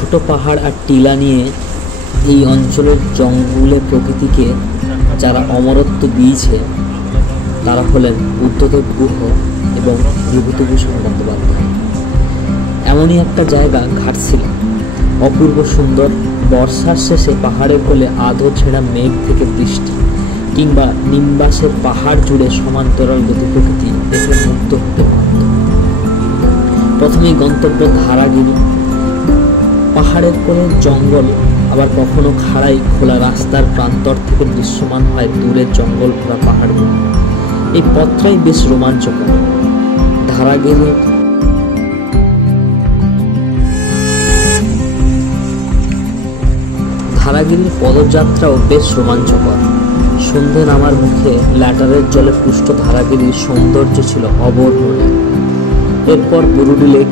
ছোট পাহাড় আর টিলা নিয়ে এই অঞ্চলের জঙ্গলে প্রকৃতিকে যারা অমরত্ব দিয়েছে তারা হলেন বুদ্ধদেব গুহ এবং বিভূতিভূষণ বন্দ্যোপাধ্যায়। এমনই একটা জায়গা ঘাটশিলা, অপূর্ব সুন্দর। বর্ষার শেষে পাহাড়ের কোলে আধো ছেঁড়া মেঘ থেকে বৃষ্টি, কিংবা নিম্বাসের পাহাড় জুড়ে সমান্তরাল গতি প্রকৃতি দেখে মুগ্ধ হতে পারত। প্রথমেই গন্তব্য ধারাগিরি। পাহাড়ের কোলে জঙ্গল, আবার কখনো খাড়াই খোলা রাস্তার প্রান্তর থেকে দৃশ্যমান হয় দূরের জঙ্গল ভরা পাহাড়গুলো। এই পথটাই বেশ রোমাঞ্চকর। ধারাগিরির পদযাত্রাও বেশ রোমাঞ্চকর। সন্ধে নামার মুখে ল্যাটারের জলে পুষ্ট ধারাগিরির সৌন্দর্য ছিল অবর্ণনীয়। এরপর বুরুডি লেক।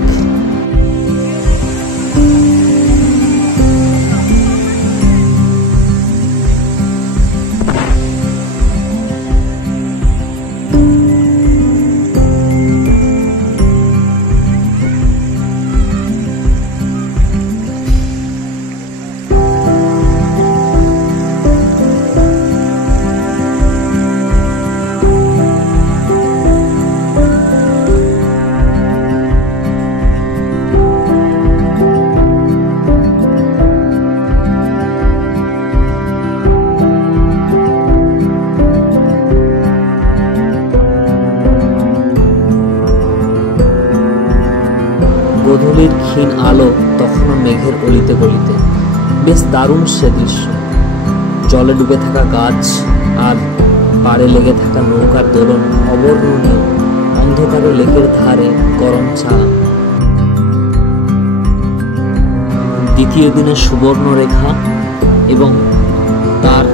গোধূলির ক্ষীণ আলো তখনও মেঘের অলিতে গলিতে। বেশ দারুণ সে দৃশ্য। জলে ডুবে থাকা গাছ আর পাড়ে লেগে থাকা নৌকার দোলন অবর্ণনীয়। অন্ধকারে লেকের ধারে গরম চা। দ্বিতীয় দিনে সুবর্ণরেখা এবং তার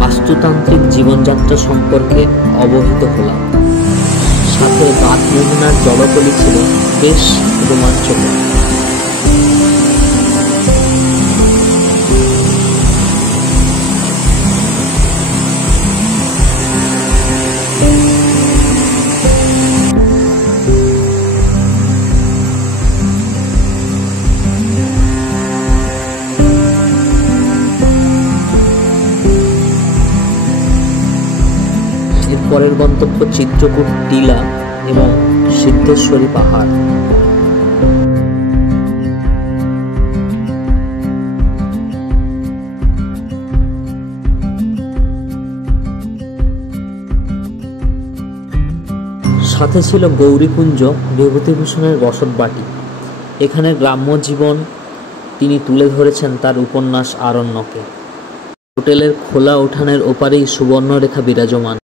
বাস্তুতান্ত্রিক জীবনযাত্রা সম্পর্কে অবহিত হলাম। সাথে বাঁধ-মোহনার জলকলি ছিল বেশ রোমাঞ্চকর। এর পরের গন্তব্য চিত্রকূট টিলা এবং সিদ্ধেশ্বরী পাহাড়। সাথে ছিল গৌরীকুঞ্জ, বিভূতিভূষণের বসতবাটি। এখানে গ্রাম্য জীবন তিনি তুলে ধরেছেন তার উপন্যাস আরণ্যকে। হোটেলের খোলা উঠানের ওপারেই সুবর্ণরেখা বিরাজমান।